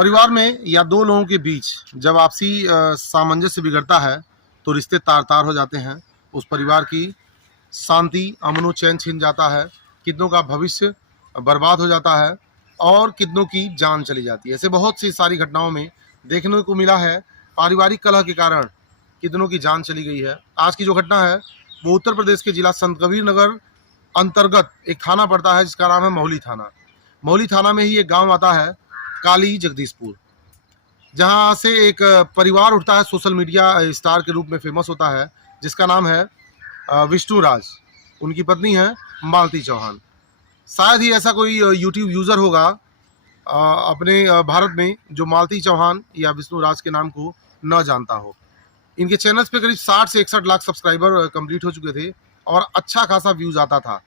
परिवार में या दो लोगों के बीच जब आपसी सामंजस्य बिगड़ता है तो रिश्ते तार तार हो जाते हैं। उस परिवार की शांति अमनो चैन छिन जाता है, कितनों का भविष्य बर्बाद हो जाता है और कितनों की जान चली जाती है। ऐसे बहुत सी सारी घटनाओं में देखने को मिला है। पारिवारिक कलह के कारण कितनों की जान चली गई है। आज की जो घटना है वो उत्तर प्रदेश के जिला संत कबीर नगर अंतर्गत एक थाना पड़ता है जिसका नाम है मौली थाना। मौली थाना में ही एक गांव आता है काली जगदीशपुर, जहां से एक परिवार उठता है, सोशल मीडिया स्टार के रूप में फेमस होता है, जिसका नाम है विष्णु राज। उनकी पत्नी है मालती चौहान। शायद ही ऐसा कोई यूट्यूब यूज़र होगा अपने भारत में जो मालती चौहान या विष्णु राज के नाम को न जानता हो। इनके चैनल्स पे करीब 60 से 61 लाख सब्सक्राइबर कंप्लीट हो चुके थे और अच्छा खासा व्यूज़ आता था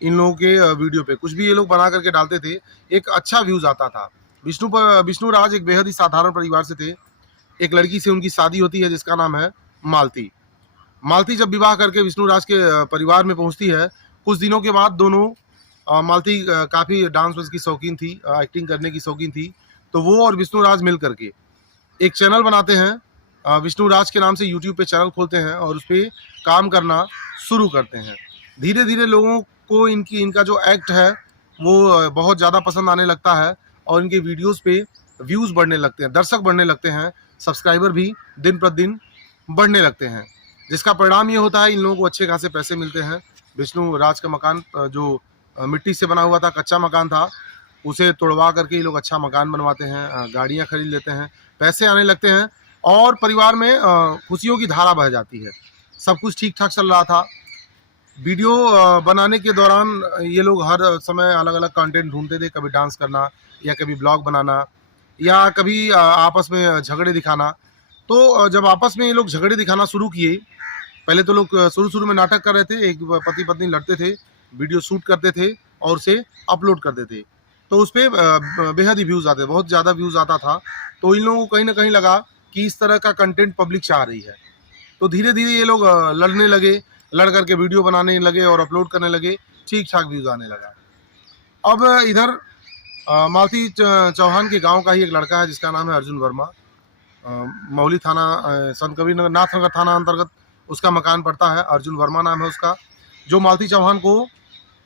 इन लोगों के वीडियो पे। कुछ भी ये लोग बना करके डालते थे, एक अच्छा व्यूज़ आता था। विष्णु राज एक बेहद ही साधारण परिवार से थे। एक लड़की से उनकी शादी होती है जिसका नाम है मालती। मालती जब विवाह करके विष्णु राज के परिवार में पहुंचती है, कुछ दिनों के बाद दोनों मालती काफ़ी डांस वांस की शौकीन थी, एक्टिंग करने की शौकीन थी, तो वो और विष्णु राज मिल करके एक चैनल बनाते हैं। विष्णु राज के नाम से यूट्यूब पे चैनल खोलते हैं और उस पर काम करना शुरू करते हैं। धीरे धीरे लोगों को इनका जो एक्ट है वो बहुत ज़्यादा पसंद आने लगता है और इनके वीडियोस पे व्यूज़ बढ़ने लगते हैं, दर्शक बढ़ने लगते हैं, सब्सक्राइबर भी दिन प्रतिदिन बढ़ने लगते हैं, जिसका परिणाम ये होता है इन लोगों को अच्छे खासे पैसे मिलते हैं। विष्णु राज का मकान जो मिट्टी से बना हुआ था, कच्चा मकान था, उसे तोड़वा करके ये लोग अच्छा मकान बनवाते हैं, गाड़ियाँ खरीद लेते हैं, पैसे आने लगते हैं और परिवार में खुशियों की धारा बह जाती है। सब कुछ ठीक ठाक चल रहा था। वीडियो बनाने के दौरान ये लोग हर समय अलग अलग कंटेंट ढूंढते थे, कभी डांस करना या कभी ब्लॉग बनाना या कभी आपस में झगड़े दिखाना। तो जब आपस में ये लोग झगड़े दिखाना शुरू किए, पहले तो लोग शुरू में नाटक कर रहे थे, एक पति पत्नी लड़ते थे, वीडियो शूट करते थे और उसे अपलोड करते थे, तो उस पर बेहद ही व्यूज़ आते, बहुत ज़्यादा व्यूज़ आता था। तो इन लोगों को कहीं ना कहीं लगा कि इस तरह का कंटेंट पब्लिक चाह रही है, तो धीरे धीरे ये लोग लड़ने लगे, लड़ करके वीडियो बनाने लगे और अपलोड करने लगे, ठीक ठाक व्यूज़ आने लगा। अब इधर मालती चौहान के गांव का ही एक लड़का है जिसका नाम है अर्जुन वर्मा। मौली थाना संत कबीर नगर नाथनगर थाना अंतर्गत उसका मकान पड़ता है। अर्जुन वर्मा नाम है उसका, जो मालती चौहान को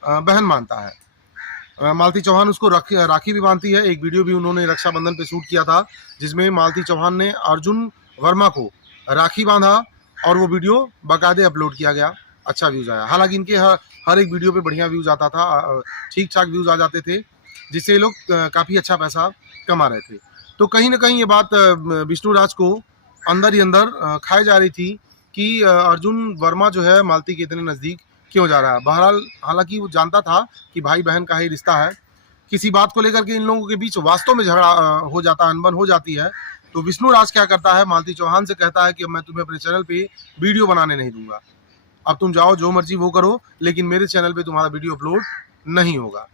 बहन मानता है। मालती चौहान उसको राखी भी बांधती है। एक वीडियो भी उन्होंने रक्षाबंधन पे शूट किया था जिसमें मालती चौहान ने अर्जुन वर्मा को राखी बांधा और वो वीडियो बाकायदे अपलोड किया गया, अच्छा व्यूज़ आया। हालांकि इनके हर एक वीडियो पे बढ़िया व्यूज़ आता था, ठीक ठाक व्यूज़ आ जाते थे, जिससे ये लोग काफ़ी अच्छा पैसा कमा रहे थे। तो कहीं ना कहीं ये बात विष्णु राज को अंदर ही अंदर खाई जा रही थी कि अर्जुन वर्मा जो है मालती के इतने नज़दीक क्यों जा रहा है। बहरहाल हालांकि वो जानता था कि भाई बहन का ही रिश्ता है, किसी बात को लेकर के इन लोगों के बीच वास्तव में झगड़ा हो जाता है, अनबन हो जाती है, तो विष्णु राज क्या करता है, मालती चौहान से कहता है कि अब मैं तुम्हें अपने चैनल पे वीडियो बनाने नहीं दूंगा, अब तुम जाओ जो मर्जी वो करो, लेकिन मेरे चैनल पे तुम्हारा वीडियो अपलोड नहीं होगा।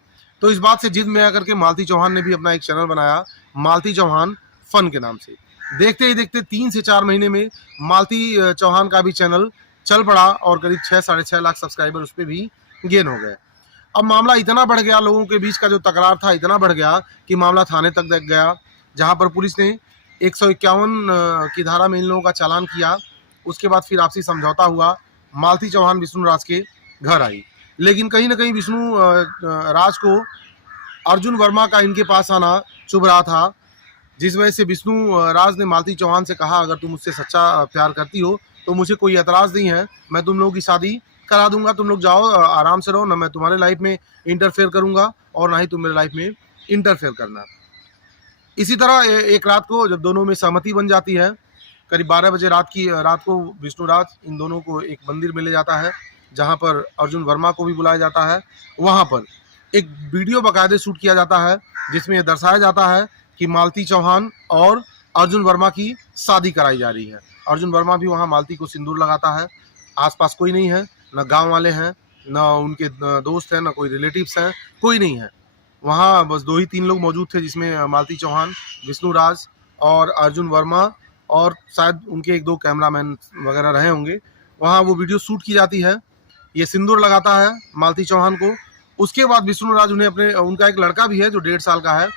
तो इस बात से जिद में आकर के मालती चौहान ने भी अपना एक चैनल बनाया, मालती चौहान फन के नाम से। देखते ही देखते 3 से 4 महीने में मालती चौहान का भी चैनल चल पड़ा और करीब 6-6.5 लाख सब्सक्राइबर उस पर भी गेन हो गए। अब मामला इतना बढ़ गया, लोगों के बीच का जो तकरार था इतना बढ़ गया कि मामला थाने तक गया, जहां पर पुलिस ने 151 की धारा में इन लोगों का चालान किया। उसके बाद फिर आपसी समझौता हुआ, मालती चौहान विष्णु राज के घर आई। लेकिन कहीं ना कहीं विष्णु राज को अर्जुन वर्मा का इनके पास आना चुभ रहा था, जिस वजह से विष्णु राज ने मालती चौहान से कहा, अगर तुम मुझसे सच्चा प्यार करती हो तो मुझे कोई एतराज़ नहीं है, मैं तुम लोगों की शादी करा दूंगा, तुम लोग जाओ आराम से रहो, ना मैं तुम्हारे लाइफ में इंटरफेयर करूंगा और ना ही तुम मेरे लाइफ में इंटरफेयर करना। इसी तरह एक रात को जब दोनों में सहमति बन जाती है, करीब 12 बजे रात को विष्णु राज इन दोनों को एक मंदिर में ले जाता है जहां पर अर्जुन वर्मा को भी बुलाया जाता है। वहां पर एक वीडियो बाकायदे शूट किया जाता है जिसमें यह दर्शाया जाता है कि मालती चौहान और अर्जुन वर्मा की शादी कराई जा रही है। अर्जुन वर्मा भी वहां मालती को सिंदूर लगाता है। आसपास कोई नहीं है, न गांव वाले हैं, न उनके दोस्त हैं, न कोई रिलेटिव्स हैं, कोई नहीं है। वहाँ बस 2 ही 3 लोग मौजूद थे, जिसमें मालती चौहान, विष्णु राज और अर्जुन वर्मा और शायद उनके 1-2 कैमरामैन वगैरह रहे होंगे। वहाँ वो वीडियो शूट की जाती है। ये सिंदूर लगाता है मालती चौहान को। उसके बाद विष्णु राज उनका एक लड़का भी है जो 1.5 साल का है,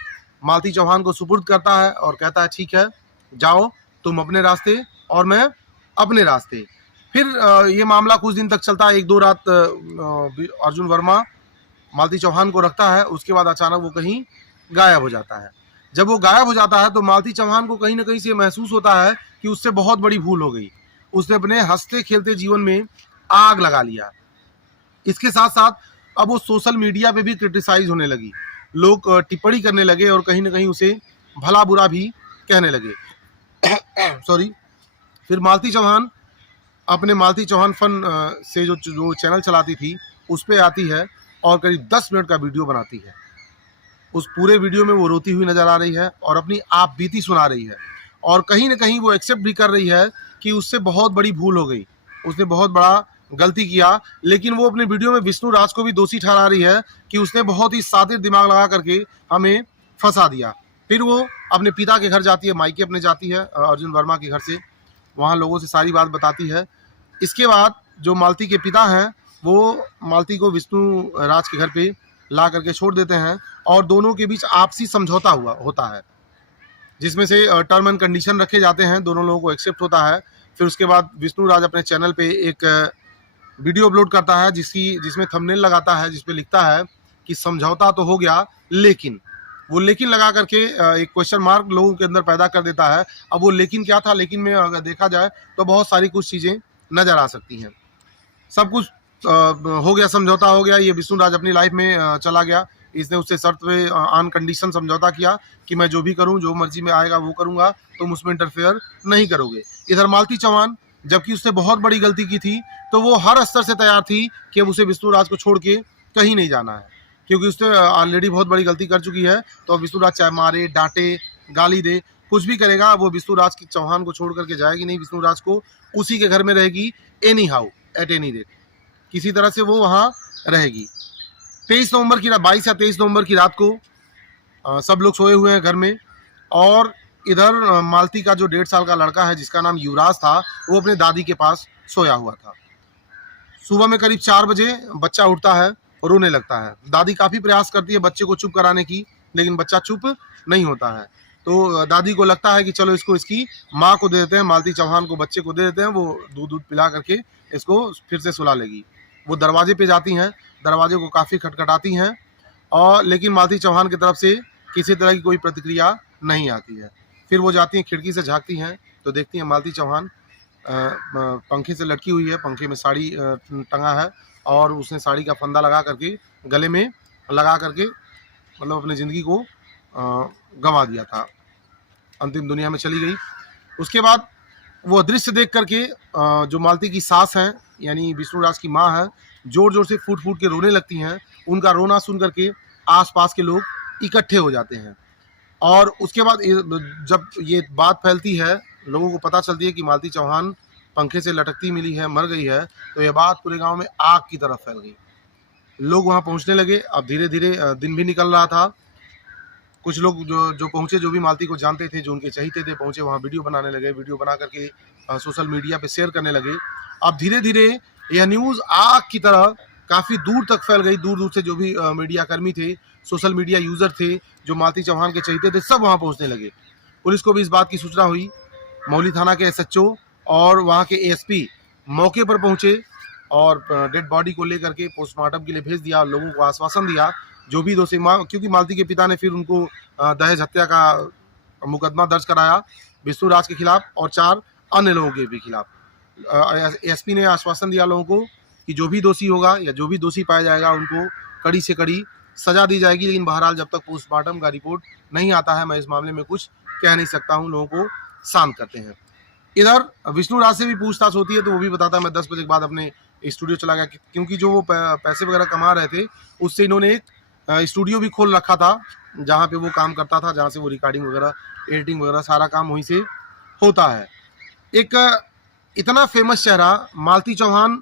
मालती चौहान को सुपुर्द करता है और कहता है ठीक है, जाओ तुम अपने रास्ते और मैं अपने रास्ते। फिर ये मामला कुछ दिन तक चलता है। 1-2 रात अर्जुन वर्मा मालती चौहान को रखता है। उसके बाद अचानक वो कहीं गायब हो जाता है। जब वो गायब हो जाता है तो मालती चौहान को कहीं ना कहीं से महसूस होता है कि उससे बहुत बड़ी भूल हो गई। उसने अपने हंसते खेलते जीवन में आग लगा लिया। इसके साथ साथ अब वो सोशल मीडिया पे भी क्रिटिसाइज होने लगी। लोग टिप्पणी करने लगे और कहीं ना कहीं उसे भला बुरा भी कहने लगे। सॉरी। फिर मालती चौहान अपने मालती चौहान फन से जो चैनल चलाती थी उस पर आती है और करीब 10 मिनट का वीडियो बनाती है। उस पूरे वीडियो में वो रोती हुई नजर आ रही है और अपनी आप बीती सुना रही है और कहीं ना कहीं वो एक्सेप्ट भी कर रही है कि उससे बहुत बड़ी भूल हो गई, उसने बहुत बड़ा गलती किया। लेकिन वो अपने वीडियो में विष्णु राज को भी दोषी ठहरा रही है कि उसने बहुत ही सातिर दिमाग लगा करके हमें फंसा दिया। फिर वो अपने पिता के घर जाती है, मायके अपने जाती है अर्जुन वर्मा के घर से, वहाँ लोगों से सारी बात बताती है। इसके बाद जो मालती के पिता हैं वो मालती को विष्णु राज के घर पे ला करके छोड़ देते हैं और दोनों के बीच आपसी समझौता होता है, जिसमें से टर्म एंड कंडीशन रखे जाते हैं, दोनों लोगों को एक्सेप्ट होता है। फिर उसके बाद विष्णु राज अपने चैनल पे एक वीडियो अपलोड करता है जिसमें थंबनेल लगाता है, जिसपे लिखता है कि समझौता तो हो गया लेकिन, वो लेकिन लगा करके एक क्वेश्चन मार्क लोगों के अंदर पैदा कर देता है। अब वो लेकिन क्या था, लेकिन में अगर देखा जाए तो बहुत सारी कुछ चीज़ें नज़र आ सकती हैं। सब कुछ हो गया, समझौता हो गया। ये विष्णु राज अपनी लाइफ में चला गया। इसने उससे शर्त पे ऑन कंडीशन समझौता किया कि मैं जो भी करूं, जो मर्जी में आएगा वो करूंगा, तुम उसमें इंटरफेयर नहीं करोगे। इधर मालती चौहान, जबकि उसने बहुत बड़ी गलती की थी, तो वो हर स्तर से तैयार थी कि अब उसे विष्णु राज को छोड़ के कहीं नहीं जाना है, क्योंकि उसने ऑलरेडी बहुत बड़ी गलती कर चुकी है। तो अब विष्णु राज चाहे मारे, डांटे, गाली दे, कुछ भी करेगा, वो विष्णु राज की चौहान को छोड़ करके जाएगी नहीं। विष्णु राज को उसी के घर में रहेगी, any how, at any rate, किसी तरह से वो वहाँ रहेगी। 23 नवंबर की रात, 22 या 23 नवंबर की रात को सब लोग सोए हुए हैं घर में और इधर मालती का जो 1.5 साल का लड़का है जिसका नाम युवराज था, वो अपने दादी के पास सोया हुआ था। सुबह में करीब 4 बजे बच्चा उठता है और रोने लगता है। दादी काफ़ी प्रयास करती है बच्चे को चुप कराने की, लेकिन बच्चा चुप नहीं होता है। तो दादी को लगता है कि चलो इसको इसकी माँ को दे देते हैं, मालती चौहान को बच्चे को दे देते हैं, वो दूध पिला करके इसको फिर से सुला लेगी। वो दरवाजे पे जाती हैं, दरवाजे को काफ़ी खटखटाती हैं और लेकिन मालती चौहान की तरफ से किसी तरह की कोई प्रतिक्रिया नहीं आती है। फिर वो जाती हैं, खिड़की से झांकती हैं तो देखती हैं मालती चौहान पंखे से लटकी हुई है, पंखे में साड़ी टंगा है और उसने साड़ी का फंदा लगा करके गले में लगा करके मतलब अपनी ज़िंदगी को गंवा दिया था, अंतिम दुनिया में चली गई। उसके बाद वो दृश्य देख करके जो मालती की सास हैं यानी विष्णु राज की माँ है, जोर जोर से फूट फूट के रोने लगती हैं। उनका रोना सुन करके आसपास के लोग इकट्ठे हो जाते हैं और उसके बाद जब ये बात फैलती है, लोगों को पता चलती है कि मालती चौहान पंखे से लटकती मिली है, मर गई है, तो ये बात पूरे गांव में आग की तरफ फैल गई। लोग वहां पहुंचने लगे। अब धीरे धीरे दिन भी निकल रहा था। कुछ लोग जो पहुंचे, जो भी मालती को जानते थे, जो उनके चहीते थे, पहुंचे वहाँ वीडियो बनाने लगे, वीडियो बना करके सोशल मीडिया पे शेयर करने लगे। अब धीरे धीरे यह न्यूज़ आग की तरह काफ़ी दूर तक फैल गई। दूर दूर से जो भी मीडिया कर्मी थे, सोशल मीडिया यूज़र थे, जो मालती चौहान के चहीते थे, सब वहाँ पहुँचने लगे। पुलिस को भी इस बात की सूचना हुई। मौली थाना के SHO और वहाँ के ASP मौके पर पहुँचे और डेड बॉडी को लेकर के पोस्टमार्टम के लिए भेज दिया। लोगों को आश्वासन दिया जो भी दोषी, क्योंकि मालती के पिता ने फिर उनको दहेज हत्या का मुकदमा दर्ज कराया विष्णु राज के खिलाफ और 4 अन्य लोगों के भी खिलाफ। SP ने आश्वासन दिया लोगों को कि जो भी दोषी होगा या जो भी दोषी पाया जाएगा उनको कड़ी से कड़ी सजा दी जाएगी। लेकिन बहरहाल जब तक पोस्टमार्टम का रिपोर्ट नहीं आता है, मैं इस मामले में कुछ कह नहीं सकता हूँ। लोगों को शांत करते हैं। इधर विष्णु राज से भी पूछताछ होती है तो वो भी बताता है मैं 10 बजे के बाद अपने स्टूडियो चला गया, क्योंकि जो वो पैसे वगैरह कमा रहे थे उससे इन्होंने एक स्टूडियो भी खोल रखा था जहाँ पे वो काम करता था, जहाँ से वो रिकॉर्डिंग वगैरह, एडिटिंग वगैरह सारा काम वहीं से होता है। एक इतना फेमस चेहरा मालती चौहान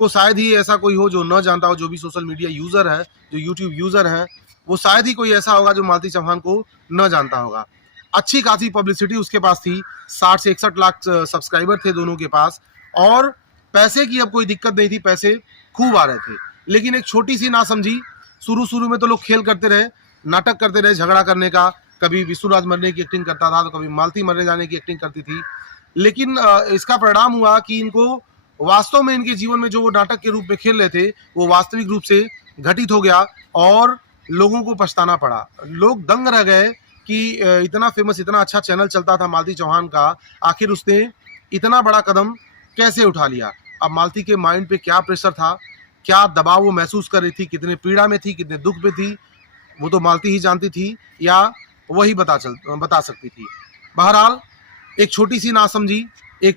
को शायद ही ऐसा कोई हो जो न जानता हो। जो भी सोशल मीडिया यूज़र है, जो यूट्यूब यूज़र है, वो शायद ही कोई ऐसा होगा जो मालती चौहान को न जानता होगा। अच्छी खासी पब्लिसिटी उसके पास थी, 60 से 61 लाख सब्सक्राइबर थे दोनों के पास और पैसे की अब कोई दिक्कत नहीं थी, पैसे खूब आ रहे थे। लेकिन एक छोटी सी ना समझी, शुरू में तो लोग खेल करते रहे, नाटक करते रहे झगड़ा करने का, कभी विष्णुराज मरने की एक्टिंग करता था तो कभी मालती मरने जाने की एक्टिंग करती थी। लेकिन इसका परिणाम हुआ कि इनको वास्तव में इनके जीवन में जो वो नाटक के रूप में खेल रहे थे वो वास्तविक रूप से घटित हो गया और लोगों को पछताना पड़ा। लोग दंग रह गए कि इतना फेमस, इतना अच्छा चैनल चलता था मालती चौहान का, आखिर उसने इतना बड़ा कदम कैसे उठा लिया। अब मालती के माइंड पे क्या प्रेशर था, क्या दबाव वो महसूस कर रही थी, कितने पीड़ा में थी, कितने दुख में थी, वो तो मालती ही जानती थी या वही बता सकती थी। बहरहाल एक छोटी सी नासमझी, एक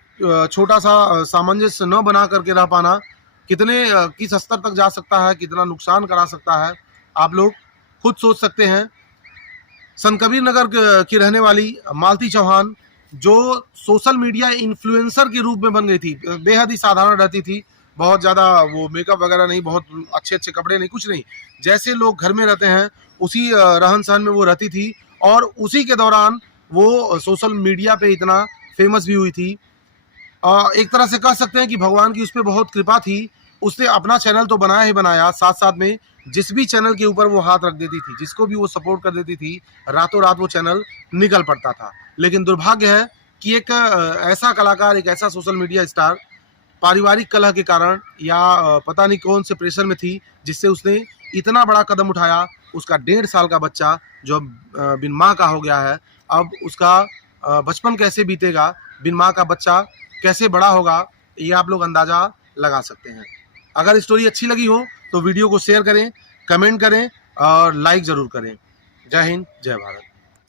छोटा सा सामंजस्य न बना करके रह पाना किस स्तर तक जा सकता है, कितना नुकसान करा सकता है, आप लोग खुद सोच सकते हैं। संत कबीर नगर की रहने वाली मालती चौहान जो सोशल मीडिया इन्फ्लुएंसर के रूप में बन गई थी, बेहद ही साधारण रहती थी, बहुत ज़्यादा वो मेकअप वगैरह नहीं, बहुत अच्छे अच्छे कपड़े नहीं, कुछ नहीं, जैसे लोग घर में रहते हैं उसी रहन सहन में वो रहती थी और उसी के दौरान वो सोशल मीडिया पे इतना फेमस भी हुई थी। एक तरह से कह सकते हैं कि भगवान की उस पर बहुत कृपा थी। उसने अपना चैनल तो बनाया ही बनाया, साथ साथ में जिस भी चैनल के ऊपर वो हाथ रख देती थी, जिसको भी वो सपोर्ट कर देती थी, रातों रात वो चैनल निकल पड़ता था। लेकिन दुर्भाग्य है कि एक ऐसा कलाकार, एक ऐसा सोशल मीडिया स्टार पारिवारिक कलह के कारण या पता नहीं कौन से प्रेशर में थी जिससे उसने इतना बड़ा कदम उठाया। उसका 1.5 साल का बच्चा जो बिन माँ का हो गया है, अब उसका बचपन कैसे बीतेगा, बिन माँ का बच्चा कैसे बड़ा होगा, ये आप लोग अंदाज़ा लगा सकते हैं। अगर स्टोरी अच्छी लगी हो तो वीडियो को शेयर करें, कमेंट करें और लाइक ज़रूर करें। जय हिंद, जय भारत।